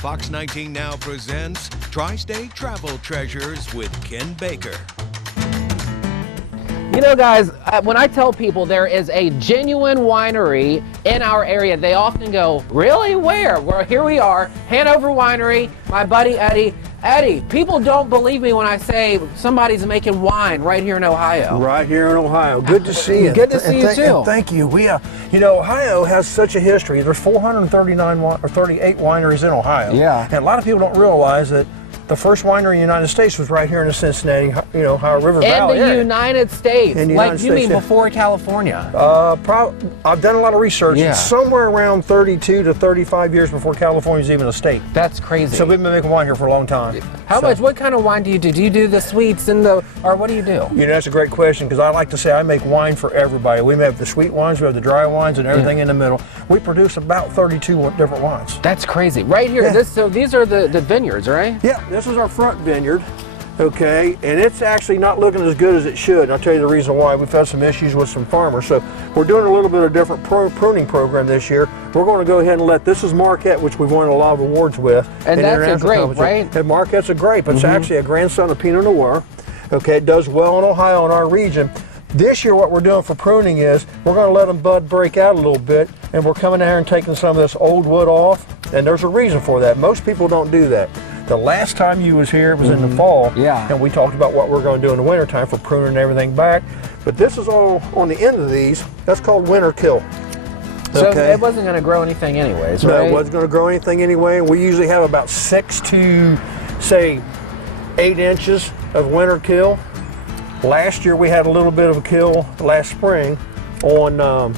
Fox 19 Now presents Tri-State Travel Treasures with Ken Baker. You know, guys, when I tell people there is a genuine winery in our area, they often go, really? Where? Well, here we are, Hanover Winery, my buddy Eddie. Eddie, people don't believe me when I say somebody's making wine right here in Ohio. Right here in Ohio. Good to see you. Good to see you too. Thank you. We, you know, Ohio has such a history. There's 439 or 38 wineries in Ohio. Yeah. And a lot of people don't realize that the first winery in the United States was right here in the Cincinnati, you know, Ohio River Valley area. In the United States. In the like United you States, mean before California? I've done a lot of research. Yeah. It's somewhere around 32 to 35 years before California was even a state. That's crazy. So we've been making wine here for a long time. How much? What kind of wine do you do? Do you do the sweets and the, or what do you do? You know, that's a great question because I like to say I make wine for everybody. We have the sweet wines, we have the dry wines, and everything in the middle. We produce about 32 different wines. That's crazy. Right here. Yeah. So these are the vineyards, right? Yeah, this is our front vineyard. Okay, and it's actually not looking as good as it should. And I'll tell you the reason why. We've had some issues with some farmers, so we're doing a little bit of different pruning program this year. We're going to go ahead and this is Marquette, which we've won a lot of awards with. And that's a grape, right? And Marquette's a grape. It's actually a grandson of Pinot Noir. Okay, it does well in Ohio in our region. This year what we're doing for pruning is we're going to let them bud break out a little bit, and we're coming down here and taking some of this old wood off, and there's a reason for that. Most people don't do that. The last time you was here, it was in the fall, and we talked about what we're going to do in the wintertime for pruning everything back. But this is all on the end of these. That's called winter kill. So it wasn't going to grow anything anyways, right? No, it wasn't going to grow anything anyway. We usually have about 6 to, say, 8 inches of winter kill. Last year we had a little bit of a kill last spring on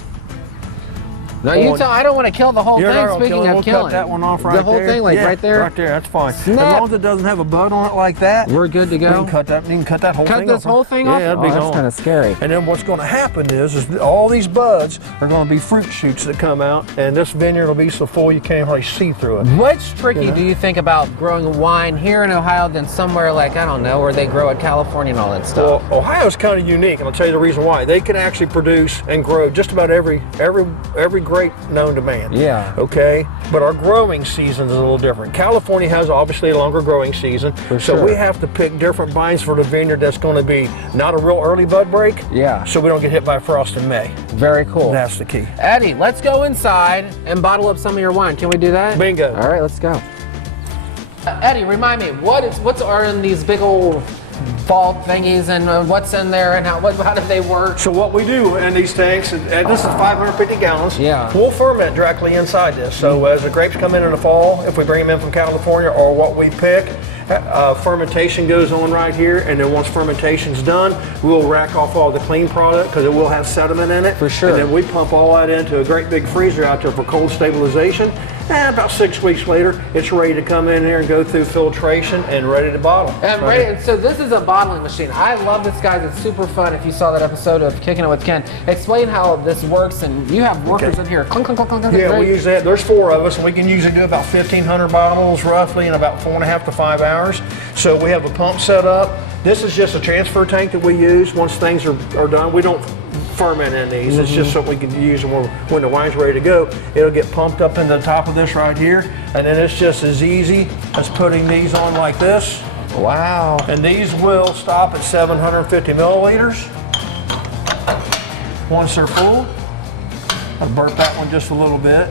no, you tell. I don't want to kill the whole thing. Speaking of we'll killing, cut that one off right there. The whole thing, like right there. Right there. That's fine. Snap. As long as it doesn't have a bud on it like that, we're good to go. We can cut that. You can cut that whole thing off. Cut this whole thing off. Yeah, that's kind of scary. And then what's going to happen is all these buds are going to be fruit shoots that come out, and this vineyard will be so full you can't hardly see through it. What's tricky do you think about growing wine here in Ohio than somewhere like, I don't know, where they grow it, California and all that stuff? Well, Ohio's kind of unique, and I'll tell you the reason why. They can actually produce and grow just about every grape known to man. Yeah. Okay, but our growing season is a little different. California has obviously a longer growing season, so we have to pick different vines for the vineyard that's going to be not a real early bud break. Yeah. So we don't get hit by frost in May. Very cool. That's the key. Eddie, let's go inside and bottle up some of your wine. Can we do that? Bingo. All right, let's go. Eddie, remind me, what's are in these big old vault thingies, and what's in there, and how do they work? So what we do in these tanks, and this is 550 gallons, we'll ferment directly inside this. So as the grapes come in the fall, if we bring them in from California or what we pick, fermentation goes on right here, and then once fermentation's done, we'll rack off all the clean product because it will have sediment in it. For sure. And then we pump all that into a great big freezer out there for cold stabilization. And about 6 weeks later, it's ready to come in here and go through filtration and ready to bottle. And so this is a bottling machine. I love this, guys. It's super fun. If you saw that episode of Kicking It with Ken, explain how this works. And you have workers in here. Clunk, clunk, clunk, clunk. Yeah, we use that. There's 4 of us, and we can usually do about 1,500 bottles roughly in about 4.5 to 5 hours. So we have a pump set up. This is just a transfer tank that we use once things are done. We don't ferment in these. It's just something we can use when the wine's ready to go. It'll get pumped up into the top of this right here, and then it's just as easy as putting these on like this. Wow. And these will stop at 750 milliliters. Once they're full, I'll burp that one just a little bit.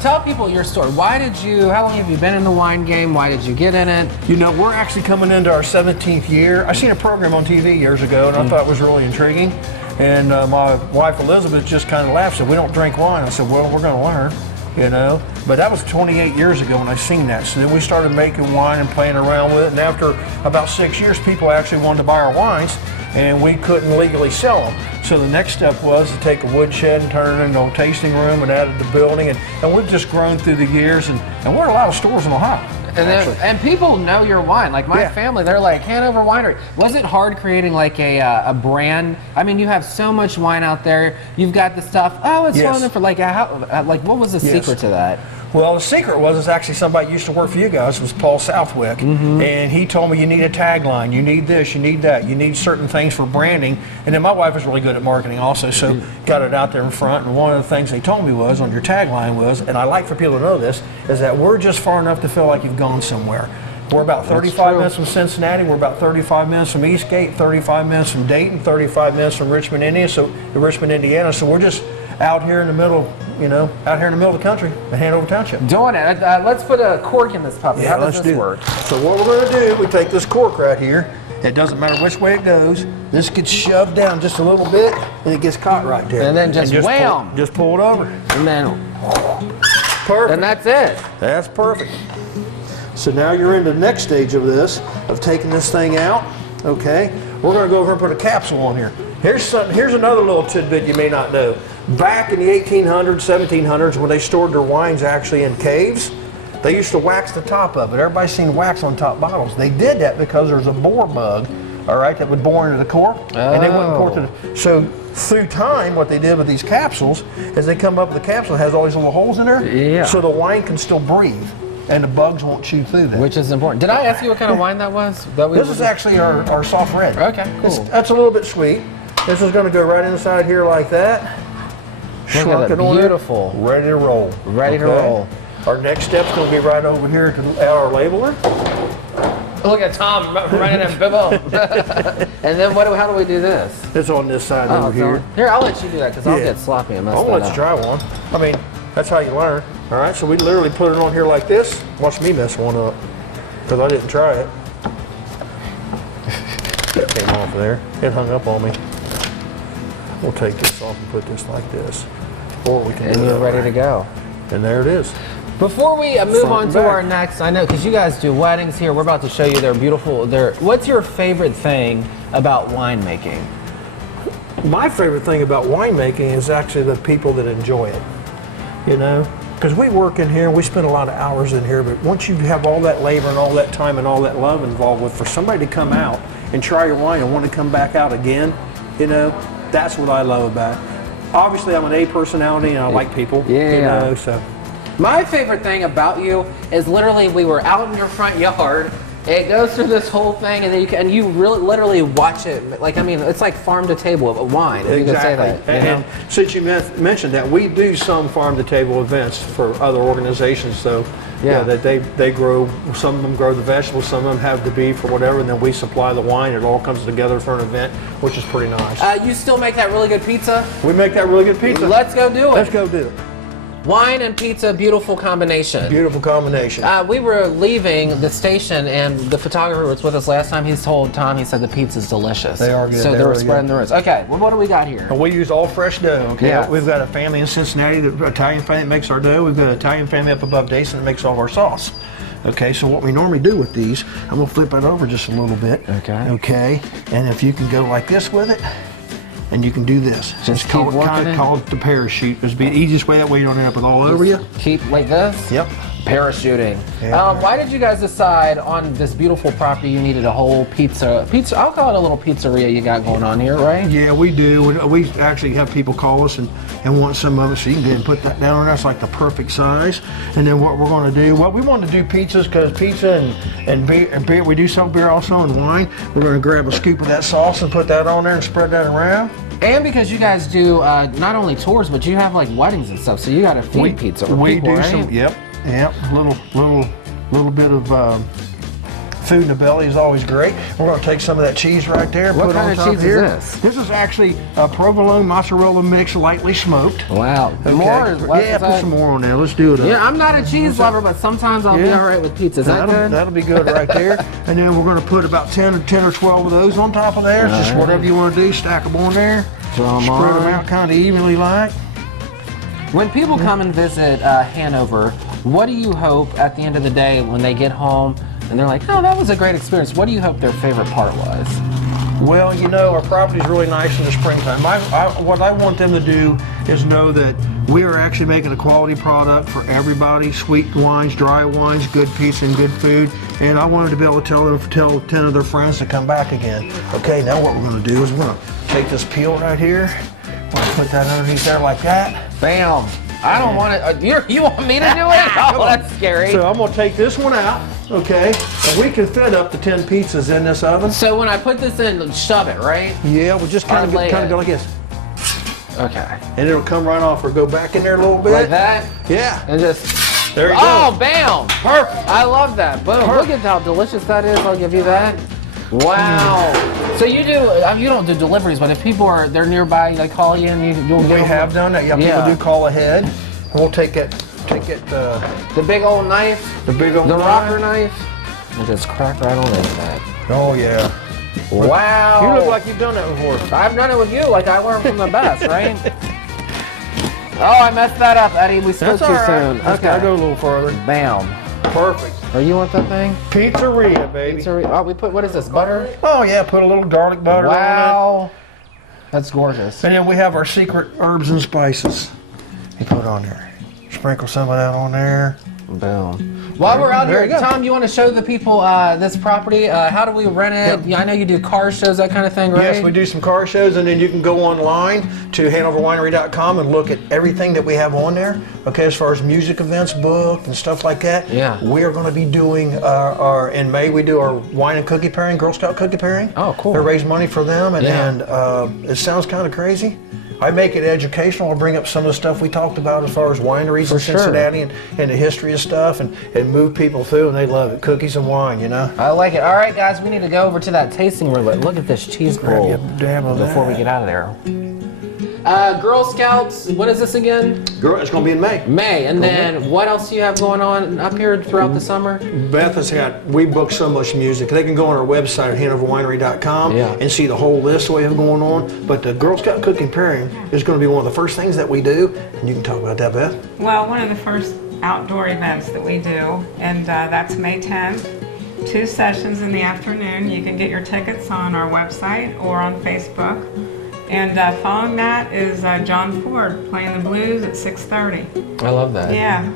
Tell people your story. How long have you been in the wine game? Why did you get in it? You know, we're actually coming into our 17th year. I seen a program on TV years ago, and I thought it was really intriguing. And my wife Elizabeth just kind of laughed, said, "We don't drink wine." I said, "Well, we're going to learn." You know, but that was 28 years ago when I seen that. So then we started making wine and playing around with it. And after about 6 years, people actually wanted to buy our wines, and we couldn't legally sell them. So the next step was to take a woodshed and turn it into a tasting room and added the building. And we've just grown through the years, and we're in a lot of stores in Ohio. And people know your wine. Like my family, they're like, Hanover Winery. Was it hard creating like a brand? I mean, you have so much wine out there. You've got the stuff. Oh, it's fun for like what was the secret to that? Well, the secret was it's actually somebody who used to work for you guys. It was Paul Southwick, and he told me you need a tagline, you need this, you need that, you need certain things for branding. And then my wife was really good at marketing also, so got it out there in front. And one of the things they told me was on your tagline was, and I like for people to know this, is that we're just far enough to feel like you've gone somewhere. We're about 35 minutes from Cincinnati. We're about 35 minutes from Eastgate, 35 minutes from Dayton, 35 minutes from Richmond, Indiana. So we're just out here in the middle, out here in the middle of the country, in Hanover Township. Doing it. Let's put a cork in this puppy. Yeah, How does this work? So what we're going to do, we take this cork right here. It doesn't matter which way it goes. This gets shoved down just a little bit, and it gets caught right there. And then just wham! Just pull it over. And then, perfect. and that's it. That's perfect. So now you're in the next stage of this, of taking this thing out. Okay, we're going to go over and put a capsule on here. Here's another little tidbit you may not know. Back in the 1800s, 1700s, when they stored their wines actually in caves, they used to wax the top of it. Everybody's seen wax on top bottles. They did that because there's a bore bug, all right, that would bore into the cork, and they wouldn't pour to the. So through time, what they did with these capsules is they come up with the capsule that has all these little holes in there, so the wine can still breathe. And the bugs won't chew through that. Which is important. Did I ask you what kind of wine that was? This is actually our soft red. Okay, cool. That's a little bit sweet. This is going to go right inside here like that. Look at that, beautiful. Ready to roll. Ready to roll. Our next step's going to be right over here to our labeler. Look at Tom running and boom. And then how do we do this? It's on this side over here. Here, I'll let you do that because I'll get sloppy and mess that up. I'll let you try one. I mean, that's how you learn. All right, so we literally put it on here like this. Watch me mess one up, because I didn't try it. It came off there. It hung up on me. We'll take this off and put this like this. Or we can and you're ready to go. And there it is. Before we move on to our next, I know, because you guys do weddings here, we're about to show you their beautiful, what's your favorite thing about winemaking? My favorite thing about winemaking is actually the people that enjoy it, Because we work in here, we spend a lot of hours in here, but once you have all that labor and all that time and all that love involved with, for somebody to come out and try your wine and want to come back out again, that's what I love about it. Obviously, I'm an A personality and I like people, so. My favorite thing about you is literally we were out in your front yard. It goes through this whole thing, and then you really literally watch it. Like, I mean, it's like farm to table of wine. If you could say that, and since you mentioned that, we do some farm to table events for other organizations. So that they grow. Some of them grow the vegetables, some of them have the beef or whatever, and then we supply the wine. It all comes together for an event, which is pretty nice. You still make that really good pizza? We make that really good pizza. Let's go do it. Let's go do it. Wine and pizza, beautiful combination. Beautiful combination. We were leaving the station, and the photographer was with us last time. He's told Tom, he said the pizza's delicious. They are good. So they were spreading the words. Okay, well, what do we got here? And we use all fresh dough. Okay, yeah. We've got a family in Cincinnati, the Italian family that makes our dough. We've got an Italian family up above Dayton that makes all of our sauce. Okay, so what we normally do with these, I'm gonna flip it over just a little bit. Okay, and if you can go like this with it, and you can do this. Just keep working kind of call it the parachute. It's the easiest way, that way you don't end up with all over you. Keep like this? Yep. Parachuting. Yeah. Why did you guys decide on this beautiful property you needed a whole pizza, I'll call it a little pizzeria you got going on here, right? Yeah, we do. We actually have people call us and want some of it, so you can go ahead and put that down on there. It's like the perfect size. And then what we're going to do, well, we want to do pizzas because pizza and beer, we do sell beer also and wine. We're going to grab a scoop of that sauce and put that on there and spread that around. And because you guys do not only tours, but you have like weddings and stuff, so you got to feed pizza for people, right? Some, yep, little bit of food in the belly is always great. We're going to take some of that cheese right there. What put kind on of top cheese here. is this? This is actually a provolone mozzarella mix, lightly smoked. Wow. Okay. More? Put some more on there. Let's do it. Yeah, I'm not a cheese lover, but sometimes I'll be all right with pizza. Is that good? That'll be good right there. And then we're going to put about 10 or 12 of those on top of there. It's just whatever you want to do. Stack them on there. Spread them out kind of evenly like. When people come and visit Hanover, what do you hope at the end of the day when they get home and they're like, oh, that was a great experience? What do you hope their favorite part was? Well, our property's really nice in the springtime. What I want them to do is know that we are actually making a quality product for everybody. Sweet wines, dry wines, good pizza and good food. And I wanted to be able to tell 10 of their friends to come back again. Okay, now what we're going to do is we're going to take this peel right here. We're going to put that underneath there like that. Bam. I don't want it. You want me to do it? Oh, that's scary. So I'm gonna take this one out, okay? And we can fit up to 10 pizzas in this oven. So when I put this in, shove it, right? Yeah, we'll just kind of go like this. Okay. And it'll come right off or go back in there a little bit. Like that? Yeah. And just, there you go. Oh, bam. Perfect. I love that. Boom. Perfect. Look at how delicious that is. I'll give you that. Wow. So you don't do deliveries, but if people they're nearby, they call you and you'll We have done that. Yeah, people do call ahead. And we'll take it. The big old knife. The big old rocker knife. And just crack right on into that. Oh yeah. Wow. You look like you've done that before. I've done it with you, like I learned from the best, right? Oh, I messed that up, Eddie. We spoke too soon. Okay, I'll go a little further. Bam. Perfect. Are you want that thing? Pizzeria, baby. Oh, we put, what is this, butter? Oh yeah, put a little garlic butter on it. Wow. That's gorgeous. And then we have our secret herbs and spices. You put on there. Sprinkle some of that on there. Boom. While we're out here, Tom, you want to show the people this property? How do we rent it? Yep. Yeah, I know you do car shows, that kind of thing, right? Yes, we do some car shows, and then you can go online to hanoverwinery.com and look at everything that we have on there. Okay, as far as music events booked and stuff like that. Yeah. We are going to be doing in May, we do our wine and cookie pairing, Girl Scout cookie pairing. Oh, cool. We raise money for them, and it sounds kind of crazy. I make it educational. I bring up some of the stuff we talked about as far as wineries in Cincinnati and the history of stuff and move people through, and they love it. Cookies and wine, you know? I like it. All right, guys, we need to go over to that tasting room. But look at this cheese bowl before we get out of there. Girl Scouts, what is this again? It's going to be in May. May, and then what else do you have going on up here throughout the summer? Beth has we book so much music. They can go on our website at hanoverwinery.com and see the whole list that we have going on. But the Girl Scout cooking pairing is going to be one of the first things that we do. And you can talk about that, Beth. Well, one of the first outdoor events that we do, and that's May 10th. 2 sessions in the afternoon. You can get your tickets on our website or on Facebook. And following that is John Ford playing the blues at 6:30. I love that. Yeah.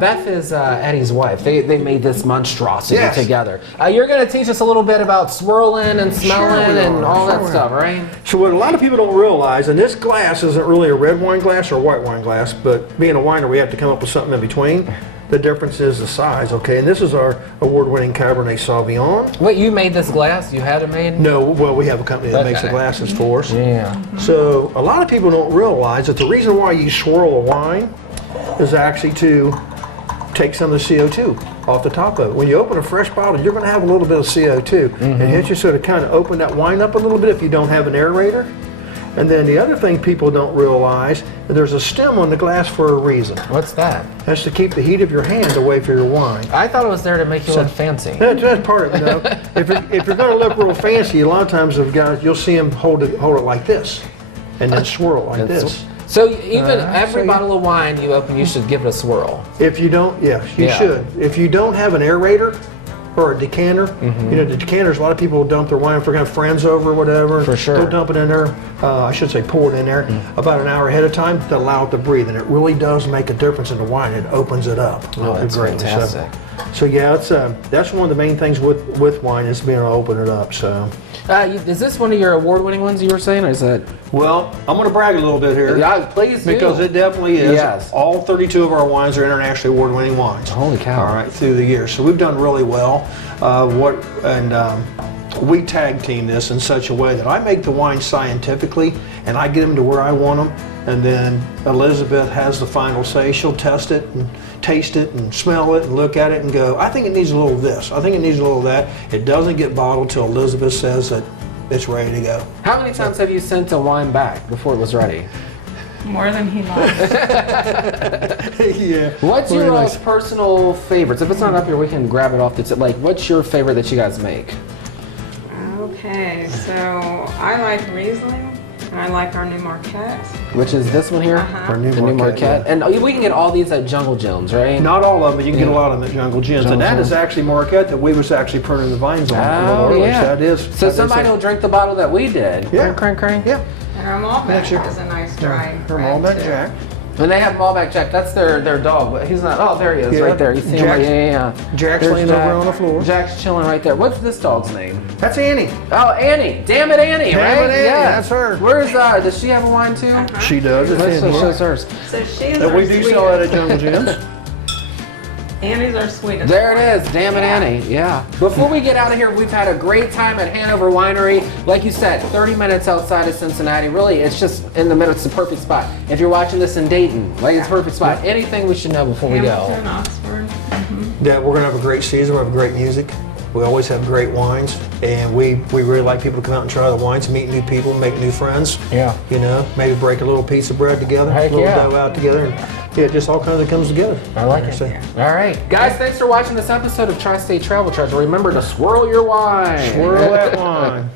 Beth is Eddie's wife. They made this monstrosity together. You're going to teach us a little bit about swirling and smelling and all that stuff, right? So what a lot of people don't realize, and this glass isn't really a red wine glass or a white wine glass, but being a winer, we have to come up with something in between. The difference is the size, okay? And this is our award-winning Cabernet Sauvignon. Wait, you made this glass? You had it made? No, well, we have a company that makes the glasses for us. Yeah. So a lot of people don't realize that the reason why you swirl a wine is actually to take some of the CO2 off the top of it. When you open a fresh bottle, you're going to have a little bit of CO2. It hits you, so to kind of open that wine up a little bit if you don't have an aerator. And then the other thing people don't realize, there's a stem on the glass for a reason. What's that? That's to keep the heat of your hand away from your wine. I thought it was there to make you look fancy. That's part of it, you know. If you're going to look real fancy, a lot of times the guys, you'll see them hold it like this, and then swirl it like this. So even every bottle of wine you open, you should give it a swirl. If you don't, you should. If you don't have an aerator or a decanter, you know, the decanters, a lot of people will dump their wine if they're going to have friends over or whatever. For sure. They'll dump it in there, I should say pour it in there, about an hour ahead of time to allow it to breathe. And it really does make a difference in the wine. It opens it up. Oh, that's fantastic. So yeah, that's one of the main things with wine is being able to open it up. So. Is this one of your award-winning ones you were saying, or is that? Well, I'm going to brag a little bit here. Yeah, please do. Because it definitely is. Yes. All 32 of our wines are internationally award-winning wines. Holy cow. All right, through the years. So we've done really well. We tag team this in such a way that I make the wine scientifically, and I get them to where I want them, and then Elizabeth has the final say. She'll test it and taste it and smell it and look at it and go, I think it needs a little of this. I think it needs a little of that. It doesn't get bottled till Elizabeth says that it's ready to go. How many times have you sent a wine back before it was ready? More than he likes. Yeah. What's your most personal favorites? If it's not up here, we can grab it off the tip. Like, what's your favorite that you guys make? Okay, so I like Riesling, and I like our new Marquette. Which is this one here? Our new the new Marquette. Yeah. And we can get all these at Jungle Gyms, right? Not all of them, but you can get a lot of them at Jungle Gyms. And that is actually Marquette that we was actually pruning the vines on. Oh, yeah. So that is. So somebody will drink the bottle that we did. Yeah. Crank. Yeah. And our Malbec is a nice dry Her red, Malbec too. Jack. And they have Malbec Jack. That's their dog, but he's not. Oh, there he is, Yeah. right there. You see him? Jack's- Yeah. Jack's There's laying over on the floor. Jack's chilling right there. What's this dog's name? That's Annie. Oh, Annie. Damn it, Annie, Damn right? it, Annie, Yeah. that's her. Where's does she have a wine too? She does. It's Let's in show here. us hers. So she's That our we do sell that at sweetest. Jungle Gyms. Annie's our sweetest. There it is, Damn it, Annie. Yeah. Before we get out of here, we've had a great time at Hanover Winery. Like you said, 30 minutes outside of Cincinnati. Really, it's just in the middle. It's the perfect spot. If you're watching this in Dayton, it's a perfect spot. Anything we should know before we go? Hamilton, Oxford. That we're gonna have a great season. We have great music. We always have great wines, and we really like people to come out and try the wines, meet new people, make new friends. Yeah. You know, maybe break a little piece of bread together, Heck a little yeah. dough out together, and yeah, just all kinds of comes together. I like it. So, All right. Guys, thanks for watching this episode of Tri-State Travel Treasure. Remember to swirl your wine. swirl that wine.